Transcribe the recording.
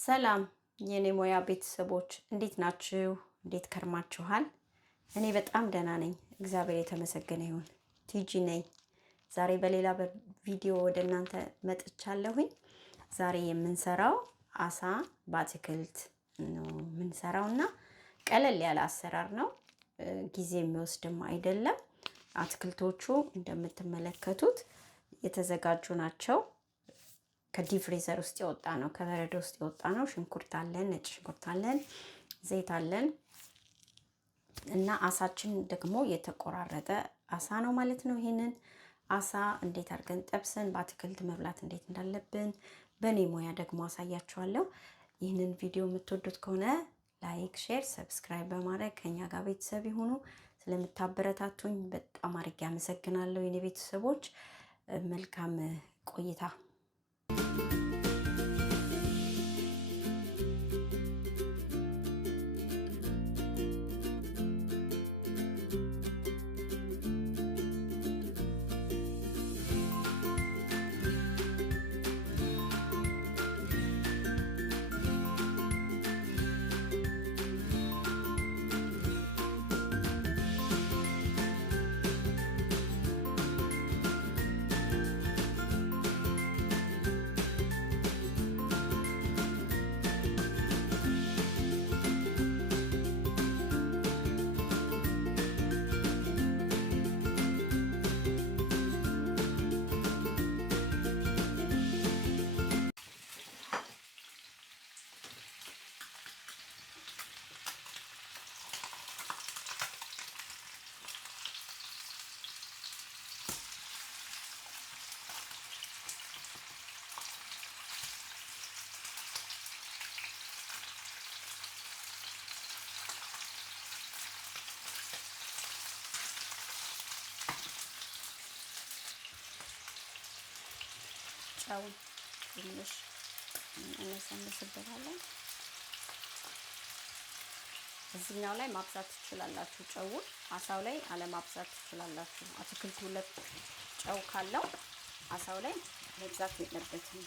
ሰላም የኔ ሞያ ቤተሰቦች እንዴት ናችሁ? እንዴት ከርማችኋል? እኔ በጣም ደህና ነኝ። እግዚአብሔር የተመሰገነ ይሁን። ቲጂ ነኝ። ዛሬ በሌላ ቪዲዮ ወደ እናንተ መጥቻለሁኝ። ዛሬ የምንሰራው አሳ በአትክልት ነው የምንሰራውና ቀለል ያለ አሰራር ነው። ጊዜ የሚወስድም አይደለም። አትክልቶቹ እንደምትመለከቱት የተዘጋጁ ናቸው። ከዲፕ ፍሪዘር ውስጥ የወጣ ነው፣ ከበረዶ ውስጥ የወጣ ነው። ሽንኩርት አለን፣ ነጭ ሽንኩርት አለን፣ ዘይት አለን እና አሳችን ደግሞ የተቆራረጠ አሳ ነው ማለት ነው። ይሄንን አሳ እንዴት አድርገን ጠብሰን በአትክልት መብላት እንዴት እንዳለብን በኔ ሙያ ደግሞ አሳያችኋለሁ። ይህንን ቪዲዮ የምትወዱት ከሆነ ላይክ፣ ሼር፣ ሰብስክራይብ በማድረግ ከኛ ጋር ቤተሰብ ይሁኑ። ስለምታበረታቱኝ በጣም አድርጌ አመሰግናለሁ የኔ ቤተሰቦች። መልካም ቆይታ። ጨው ትንሽ እናሳንስበታለን። እዚህኛው ላይ ማብዛት ትችላላችሁ። ጨውን አሳው ላይ አለማብዛት ትችላላችሁ። አትክልቱ ሁለት ጨው ካለው አሳው ላይ መብዛት የለበትም።